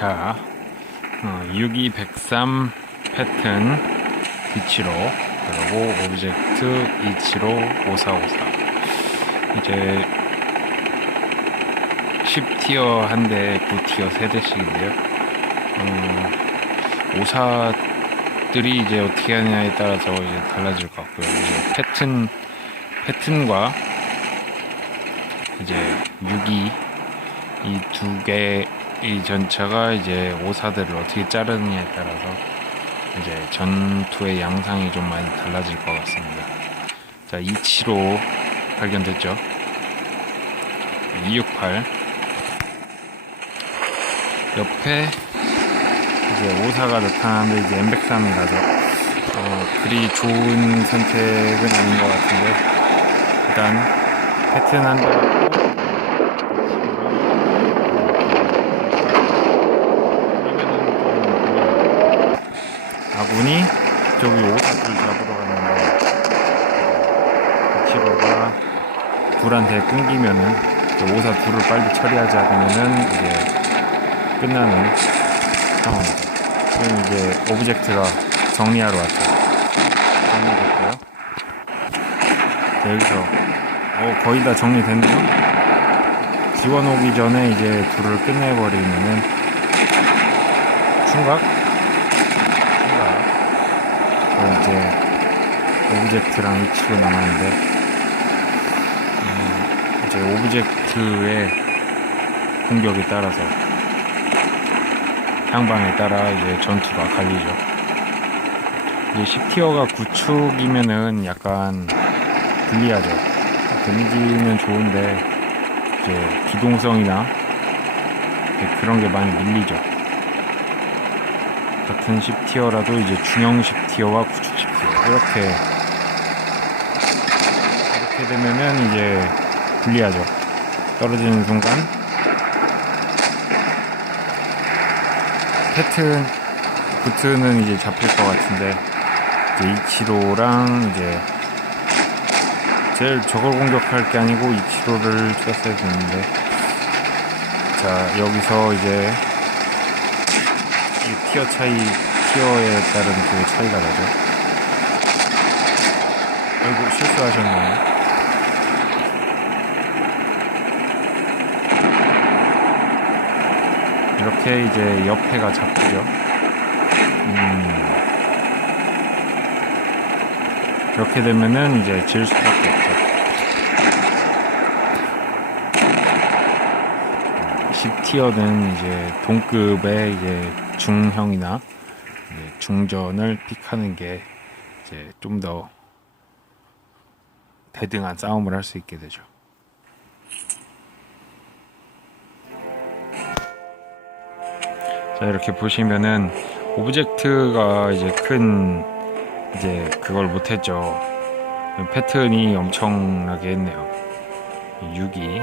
자, 어, 6203 패턴 뒤치로 그리고 오브젝트 275 5454 이제 10티어 한 대, 9티어 세 대씩인데요. 음, 오사들이 이제 어떻게 하냐에 따라서 이제 달라질 것 같고요. 이제 패턴 패턴과 이제 6이 이두 개 이 전차가 이제 오사들을 어떻게 자르느냐에 따라서 이제 전투의 양상이 좀 많이 달라질 것 같습니다. 자, 275 발견됐죠? 268 옆에 이제 오사가 나타나는데 이제 M103이 가죠. 어, 그리 좋은 선택은 아닌 것 같은데 일단 패턴 한다. 아군이 저기 오사줄 잡으러 갔는데 키로가 둘한테 끊기면은 그 오사 둘을 빨리 처리하지 않으면은 이제 끝나는 상황이죠. 지금 이제 오브젝트가 정리하러 왔죠. 정리됐고요. 자, 여기서 어, 거의 다 정리됐네요. 지원 오기 전에 이제 둘을 끝내버리면은? 충각. 이제 오브젝트랑 위치로 남았는데 음, 이제 오브젝트의 공격에 따라서 향방에 따라 이제 전투가 갈리죠. 이제 10티어가 구축이면은 약간 불리하죠. 데미지는 좋은데 이제 기동성이나 그런 게 많이 밀리죠. 같은 10티어라도 이제 중형 10티어와 구축 10티어 이렇게. 이렇게 되면은 이제 불리하죠. 떨어지는 순간. 패튼 부트는 이제 잡힐 것 같은데 이제 이치로랑 이제 제일 저걸 공격할 게 아니고 이치로를 쳤어야 되는데. 자 여기서 이제 이 티어 차이 티어에 따른 그 차이가 나죠 아이고 실수하셨네요 이렇게 이제 옆에가 잡히죠. 음. 이렇게 되면은 이제 질 수밖에 없죠. 10티어는 이제 동급의 이제 중형이나 이제 중전을 픽하는 게 이제 좀 더 대등한 싸움을 할 수 있게 되죠. 자 이렇게 보시면은 오브젝트가 이제 큰 이제 그걸 못했죠. 패턴이 엄청나게 했네요. 6이